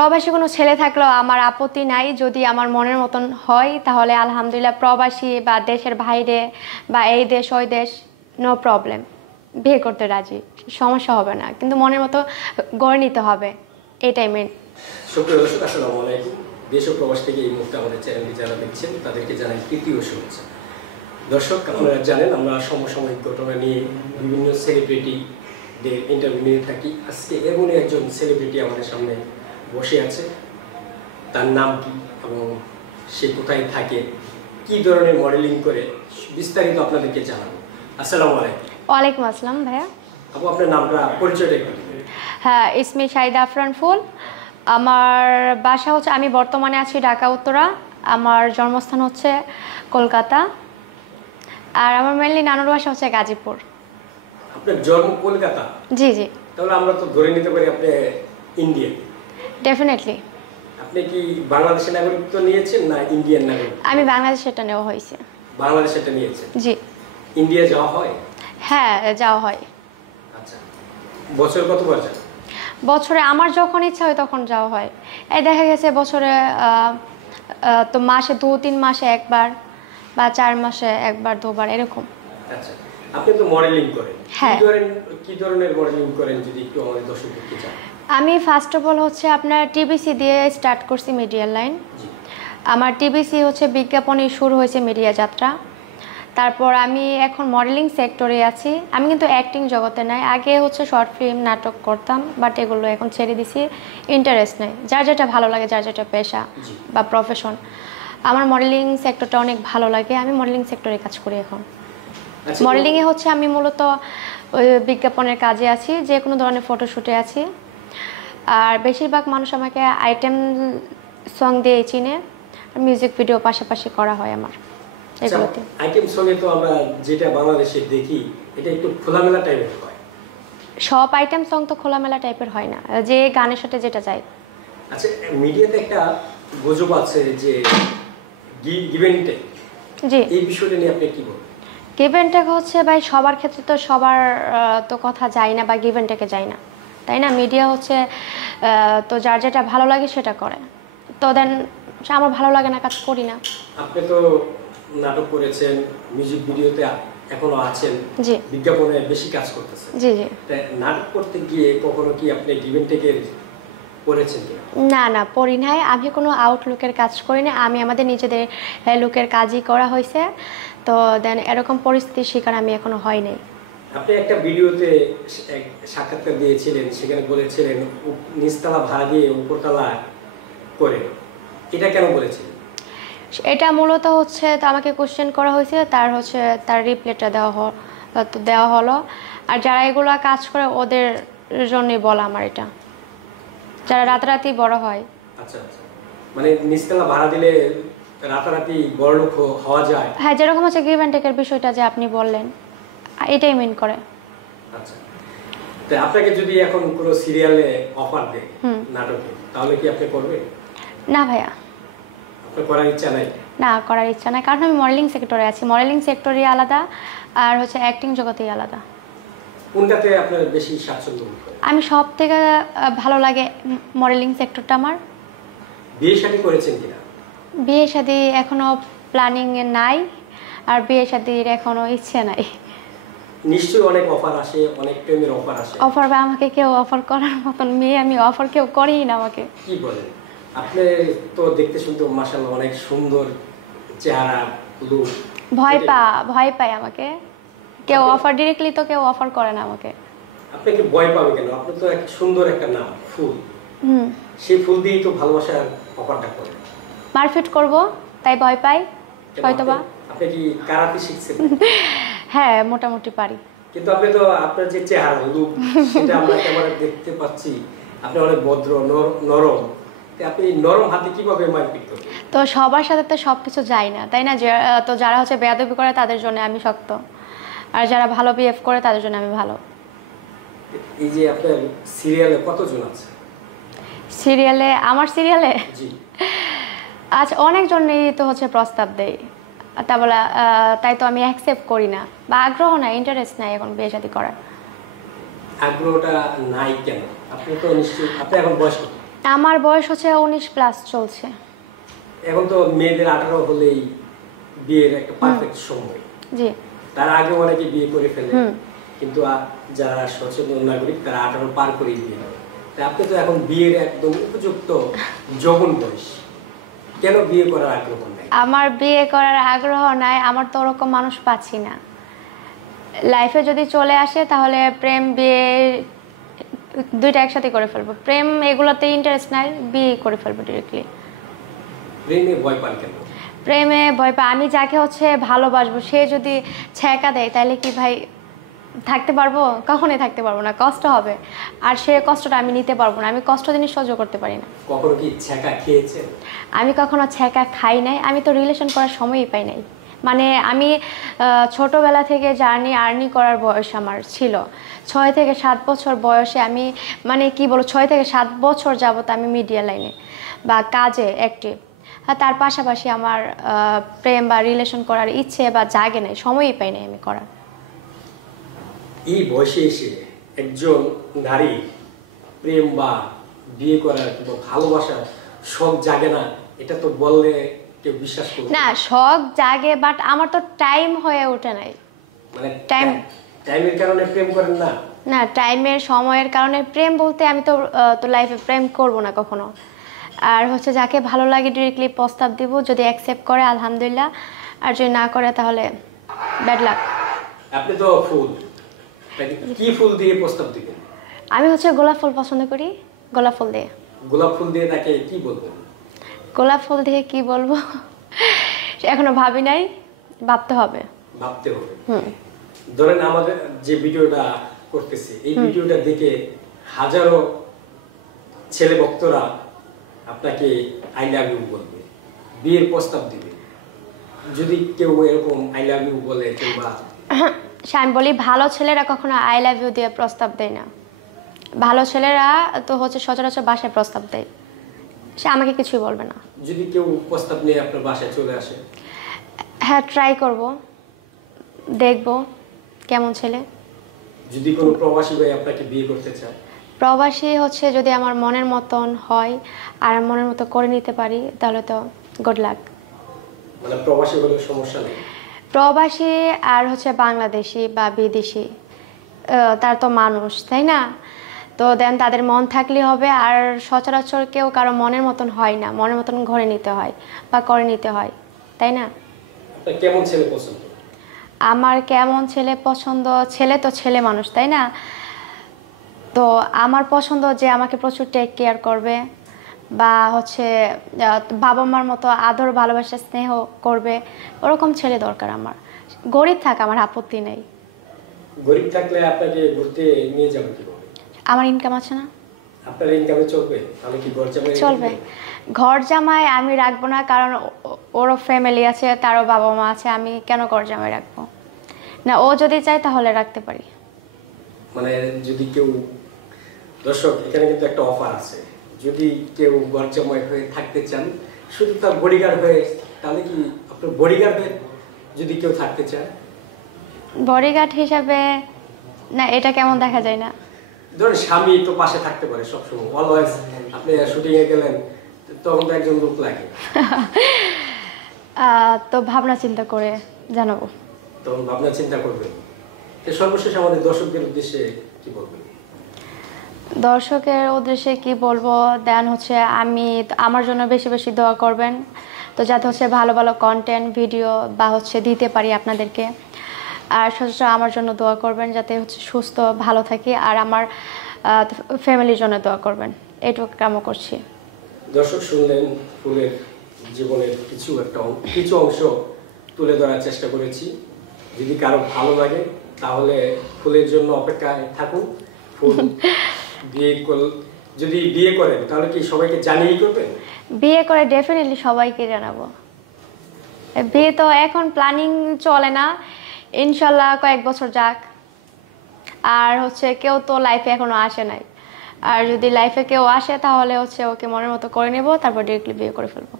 প্রবাসী কোনো ছেলে থাকলেও আমার আপত্তি নাই, যদি আমার মনের মতন হয় তাহলে আলহামদুলিল্লাহ। প্রবাসী বা দেশের বাইরে বা এই দেশ ওই দেশ, নো প্রবলেম, বিয়ে করতে রাজি, সমস্যা হবে না, কিন্তু মনের মতো গড়ে নিতে হবে, এটাই মেন। সুপ্রিয় দর্শক, আসসালামু আলাইকুম। দেশ ও প্রবাস থেকে এই মুহূর্তে আমাদের চ্যানেলটি যারা দেখছেন তাদেরকে জানাই তৃতীয় শুভেচ্ছা। দর্শক, আপনারা জানেন আমরা সমসাময়িক ঘটনা নিয়ে বিভিন্ন সেলিব্রিটিদের ইন্টারভিউ নিয়ে থাকি। আজকে এমনই একজন সেলিব্রিটি আমাদের সামনে বসে আছে। তার নাম কি এবং সে কোথায় থাকে, কি ধরনের মডেলিং করে, বিস্তারিত আপনাদেরকে জানাবো। আসসালামু আলাইকুম। ওয়ালাইকুম আসসালাম ভাইয়া। আপু, আপনার নামটা পরিচয়টা একটু দিবেন? হ্যাঁ, ইসমি শাহিদা আফরান ফুল। আমার বাসা হচ্ছে, আমি বর্তমানে আছি ঢাকা উত্তরা, আমার জন্মস্থান হচ্ছে কলকাতা, আর আমার মেনলি নানুর বাসা হচ্ছে গাজীপুর। আপনার জন্ম কলকাতা? জি জি। তাহলে আমরা তো ধরে নিতে পারি আপনি ইন্ডিয়ান। ডেফিনেটলি। আপনি কি বাংলাদেশের নাগরিকত্ব নিয়েছেন না ইন্ডিয়ান নাগরিক? আমি বাংলাদেশেরটা নেওয়া হয়েছে। বাংলাদেশেরটা নিয়েছেন? জি। ইন্ডিয়া যাওয়া হয়? হ্যাঁ, যাওয়া হয়। আচ্ছা, বছর কতবার যান? বছরে আমার যখন ইচ্ছা হয় তখন যাওয়া হয়। এই দেখা গেছে বছরে তো মাসে 2-3 মাসে একবার বা 4 মাসে একবার দুবার এরকম। আচ্ছা, আপনি তো মডেলিং করেন। হ্যাঁ। কি ধরনের মডেলিং করেন যদি একটু আমাদের দর্শকদেরকে জানান? আমি ফার্স্ট অফ অল হচ্ছে আপনার টিবিসি দিয়ে স্টার্ট করছি মিডিয়া লাইন। আমার টিবিসি হচ্ছে বিজ্ঞাপনে শুরু হয়েছে মিডিয়া যাত্রা। তারপর আমি এখন মডেলিং সেক্টরে আছি। আমি কিন্তু অ্যাক্টিং জগতে নাই, আগে হচ্ছে শর্ট ফিল্ম নাটক করতাম, বাট এগুলো এখন ছেড়ে দিছি, ইন্টারেস্ট নেই। যার যেটা ভালো লাগে, যার যেটা পেশা বা প্রফেশন। আমার মডেলিং সেক্টরটা অনেক ভালো লাগে, আমি মডেলিং সেক্টরে কাজ করি এখন। মডেলিংয়ে হচ্ছে আমি মূলত ওই বিজ্ঞাপনের কাজে আছি, যে কোনো ধরনের ফটোশ্যুটে আছি। আর বেশিরভাগ মানুষ আমাকে আইটেম সং দিয়ে চিনে, মিউজিক ভিডিও পাশাপাশি করা হয় আমার এগুলোতে। আইটেম সঙ্গে তো আমরা যেটা বাংলাদেশে দেখি এটা একটু খোলামেলা টাইপের হয়। সব আইটেম সং তো খোলামেলা টাইপের হয় না, যে গানের সাথে যেটা চাই। আচ্ছা, মিডিয়াতে একটা গুজব আছে যে গিভ এন্ড টেক, জি, এই বিষয়টা নিয়ে আপনি কি বলবেন? গিভ এন্ড টেক হচ্ছে ভাই সবার ক্ষেত্রে তো সবার তো কথা যায় না বা গিভ এন্ড টেকে যায় না, তাই না? মিডিয়া হচ্ছে তো যার যেটা ভালো লাগে সেটা করে, তো দেন আমার ভালো লাগে না কাজ করি না। আপনি তো নাটক করেছেন, মিউজিক ভিডিওতে এখনো আছেন, জি, বিজ্ঞাপনে বেশি কাজ করতেছেন। জি জি। তাই নাটক করতে গিয়ে কখনো কি আপনি গিভ এন্ড টেকের করেছেন কিনা? না না, পড়ি নাই, আমি কোনো আউটলুকের কাজ করি না, আমি আমাদের নিজেদের লুকের কাজই করা হয়েছে। তো দেন এরকম পরিস্থিতির শিকার আমি এখনো হয় নাই। আপনি একটা ভিডিওতে সাক্ষাৎকার দিয়েছিলেন, সেখানে বলেছিলেন নিচতলা ভাড়া দিয়ে উপরতলা করে, এটা কেন বলেছিলেন? এটা মূলত হচ্ছে তো আমাকে কোশ্চেন করা হয়েছে, তার রিপ্লাইটা দেওয়া হলো। আর যারা এগুলো কাজ করে ওদের জন্যই বলা আমার এটা, যারা রাতারাতি বড় হয়। আচ্ছা আচ্ছা, মানে নিচতলা ভাড়া দিলে রাতারাতি বড়লোক হওয়া যায়? হ্যাঁ, যেরকম হচ্ছে গিভ অ্যান্ড টেকের বিষয়টা যে আপনি বললেন, এটাই মিন করে। আচ্ছা, তো আপনাকে যদি এখন কোনো সিরিয়ালে অফার দেয় নাটকে, তাহলে কি আপনি করবেন? না ভাইয়া, আপনার করার ইচ্ছা নাই? না, করার ইচ্ছা নাই, কারণ আমি মডেলিং সেক্টরে আছি। মডেলিং সেক্টরই আলাদা আর হচ্ছে অ্যাক্টিং জগতেই আলাদা। কোনটাতে আপনার বেশি স্বাচ্ছন্দ্য বোধ করেন? আমি সব থেকে ভালো লাগে মডেলিং সেক্টরটা আমার। বিয়ে শাদী করেছেন কিনা? বিয়ে শাদী এখনো প্ল্যানিংয়ে নাই, আর বিয়ে শাদীর এখনো ইচ্ছে নাই। নিশ্চয়ই অনেক অফার আসে, অনেক প্রেমের অফার আসে। অফার বা আমাকে কেউ অফার করার মতন মেয়ে, আমি অফার কেউ করেই না আমাকে। কি বলেন? আপনি তো দেখতে শুনতে মাশাআল্লাহ অনেক সুন্দর চেহারা, লুক। ভয় পায় আমাকে কেউ অফার, ডিরেক্টলি তো কেউ অফার করে না আমাকে। আপনি কি ভয় পাবে কেন? আপনি তো এক সুন্দর একটা নাম, ফুল। সেই ফুল দিয়েই তো ভালোবাসার অফারটা করে। মারপিট করব তাই ভয় পাই হয়তোবা। আপনি কি কারাতে শিখছেন? হ্যাঁ, মোটামুটি পারি। কিন্তু আপনি তো আপনার যে চেহারা, লুক, সেটা আমরা ক্যামেরায় দেখতে পাচ্ছি আপনি অনেক ভদ্র, নরম। আপনি নরম হাতে কিভাবে মারপিট করবেন? তো সবার সাথে তো সবকিছু যায় না, তাই না? তো যারা হচ্ছে বেয়াদবি করে তাদের জন্য আমি শক্ত, আর যারা ভালো বিহেভ করে তাদের জন্য আমি ভালো। এই যে আপনার সিরিয়ালে কতজন আছে? সিরিয়ালে, আমার সিরিয়ালে জি, আচ্ছা, অনেকজনই তো হচ্ছে প্রস্তাব দেয়, তা বলে তাই তো আমি অ্যাকসেপ্ট করি না, বা আগ্রহ নাই, ইন্টারেস্ট নাই এখন বিয়ে শাদী করার। আগ্রহটা নাই কেন? আপনি তো নিশ্চয়ই, আপনি এখন বয়স কত? আমার বয়স হচ্ছে 19+ চলছে। এখন তো মেয়েদের 18 হলেই বিয়ের একটা পারফেক্ট সময়। জি। তার আগে অনেকে বিয়ে করে ফেলে, কিন্তু যারা সচেতন নাগরিক তারা 18 পার করেই বিয়ে করে। তাই আপনি তো এখন বিয়ের একদম উপযুক্ত যৌবন বয়স, কেন বিয়ে করার আগ্রহ নাই? আমার বিয়ে করার আগ্রহ নাই, আমার তো ওরকম মানুষ পাচ্ছি না। লাইফে যদি চলে আসে তাহলে প্রেম বিয়ে দুইটা একসাথে করে ফেলবো। প্রেম এগুলোতে ইন্টারেস্ট নাই, বিয়ে করে ফেলবো ডিরেক্টলি। প্রেমে ভয় পান কেন? প্রেমে ভয় পাই আমি যাকে হচ্ছে ভালোবাসবো সে যদি ছ্যাঁকা দেয় তাহলে কি ভাই থাকতে পারবো? কখনোই থাকতে পারবো না, কষ্ট হবে। আর সে কষ্টটা আমি নিতে পারবো না, আমি কষ্ট জিনিস সহ্য করতে পারি না। কখনো কি ছ্যাঁকা খেয়েছেন? আমি কখনো ছ্যাঁকা খাই নাই, আমি তো রিলেশন করার সময়ই পাই নাই। মানে আমি ছোটোবেলা থেকে আর্নি করার বয়স আমার ছিল 6 থেকে 7 বছর বয়সে। আমি মানে কি বলবো 6 থেকে 7 বছর যাবত আমি মিডিয়া লাইনে বা কাজে অ্যাক্টিভ। তার পাশাপাশি আমার প্রেম বা রিলেশন করার ইচ্ছে বা জাগে নাই, সময়ই পাই নাই আমি করার। এই বয়সে এসে একজন নারী প্রেম বা বিয়ে করার কিংবা ভালোবাসার শখ জাগে না, এটা তো বললে কেউ বিশ্বাস করবে না। শখ জাগে, বাট আমার তো টাইম হয়ে ওঠে নাই। মানে টাইমের কারণে প্রেম করেন না? না, টাইমের সময়ের কারণে প্রেম বলতে আমি তো লাইফে প্রেম করব না কখনো। আর হচ্ছে যাকে ভালো লাগে ডিরেক্টলি প্রস্তাব দিব, যদি অ্যাকসেপ্ট করে আলহামদুলিল্লাহ, আর যদি না করে তাহলে ব্যাড লাক। আপনি তো ফুল, কি ফুল দিয়ে প্রস্তাব দিবেন? আমি হচ্ছে গোলাপ ফুল পছন্দ করি, গোলাপ ফুল দিয়ে। গোলাপ ফুল দিয়ে তাকে কি বলবেন? গোলাপ ফুল দিয়ে কি বলবো এখনো ভাবি নাই, ভাবতে হবে। ভাবতে হবে। ধরেন আমাদের যে ভিডিওটা করতেছি, এই ভিডিওটা দেখে হাজারো ছেলে ভক্তরা আপনাকে আই লাভ ইউ বলবে, বিয়ের প্রস্তাব দিবে। যদি কেউ এরকম আই লাভ ইউ বলে কিংবা আমি বলি ভালো ছেলেরা কখনো আই লাভ ইউ দিয়ে প্রস্তাব দেয় না। ভালো ছেলেরা তো হচ্ছে সচরাচর বাসায় প্রস্তাব দেয়, সে আমাকে কিছুই বলবে না। যদি কেউ প্রস্তাব নিয়ে আপনার বাসায় চলে আসে? হ্যাঁ, ট্রাই করব, দেখব কেমন ছেলে। যদি কোনো প্রবাসী ভাই আপনাকে বিয়ে করতে চায়? প্রবাসী হচ্ছে যদি আমার মনের মতন হয় আর মনের মতো করে নিতে পারি তাহলে তো গুড লাক। মানে প্রবাসী হলে সমস্যা নেই? প্রবাসী আর হচ্ছে বাংলাদেশি বা বিদেশি, তার তো মানুষ, তাই না? তো দেন তাদের মন থাকলে হবে। আর সচরাচর কেউ কারো মনের মতন হয় না, মনের মতন ঘরে নিতে হয় বা করে নিতে হয়, তাই না? আপনার কেমন ছেলে পছন্দ? আমার কেমন ছেলে পছন্দ? ছেলে তো ছেলে মানুষ, তাই না? তো আমার পছন্দ যে আমাকে প্রচুর টেক কেয়ার করবে বা হচ্ছে বাবা মার মতো আদর ভালোবাসা স্নেহ করবে, ওরকম ছেলে দরকার আমার। গরিব থাক আমার আপত্তি নেই। গরিব থাকলে আপনাকে ঘুরতে নিয়ে যাবে কিভাবে? আমার ইনকাম আছে না? আপনার ইনকামে চলবে? তাহলে কি ঘর জামাই চলবে? ঘর জামাই আমি রাখবো না, কারণ ওরও ফ্যামিলি আছে, তারও বাবা মা আছে, আমি কেন ঘর জামাই রাখবো? না, ও যদি চায় তাহলে রাখতে পারি। মানে যদি কেউ, দর্শক এখানে কিন্তু একটা অফার আছে, যদি কেউ ঘর জামাই হয়ে থাকতে চান শুধু তার বডিগার্ড হয়ে, তাহলে কি আপনার বডিগার্ড হয়ে যদি কেউ থাকতে চায়? বডিগার্ড হিসাবে না, এটা কেমন দেখা যায় না? ধরুন স্বামী তো পাশে থাকতে পারে সবসময়, অলওয়েজ। আপনি শুটিং এ গেলেন তখন তো একজন লোক লাগে তো ভাবনা চিন্তা করে জানাবো। তখন ভাবনা চিন্তা করবেন। সর্বশেষ আমাদের দর্শকদের উদ্দেশ্যে কি বলবেন? দর্শকের উদ্দেশ্যে কি বলবো, দেন হচ্ছে আমার জন্য বেশি বেশি দোয়া করবেন, তো যাতে হচ্ছে ভালো ভালো কন্টেন্ট ভিডিও বা হচ্ছে দিতে পারি আপনাদেরকে। আর সচরাচর আমার জন্য দোয়া করবেন যাতে হচ্ছে সুস্থ ভালো থাকি, আর আমার ফ্যামিলির জন্য দোয়া করবেন, এইটুকু কামনা করছি। দর্শক শুনলেন ফুলের জীবনের কিছু অংশ তুলে ধরার চেষ্টা করেছি। যদি কারো ভালো লাগে তাহলে ফুলের জন্য অপেক্ষায় থাকুন। ফুল যদি বিয়ে করেন তাহলে কি সবাইকে জানিয়ে করবেন? বিয়ে করে ডেফিনেটলি সবাইকে জানাবো। বিয়ে তো এখন প্ল্যানিং চলে না, ইনশাল্লাহ কয়েক বছর যাক। আর হচ্ছে কেউ তো লাইফে এখনো আসে নাই, আর যদি লাইফে কেউ আসে তাহলে হচ্ছে ওকে মনের মতো করে নেব, তারপর ডিরেক্টলি বিয়ে করে ফেলবো।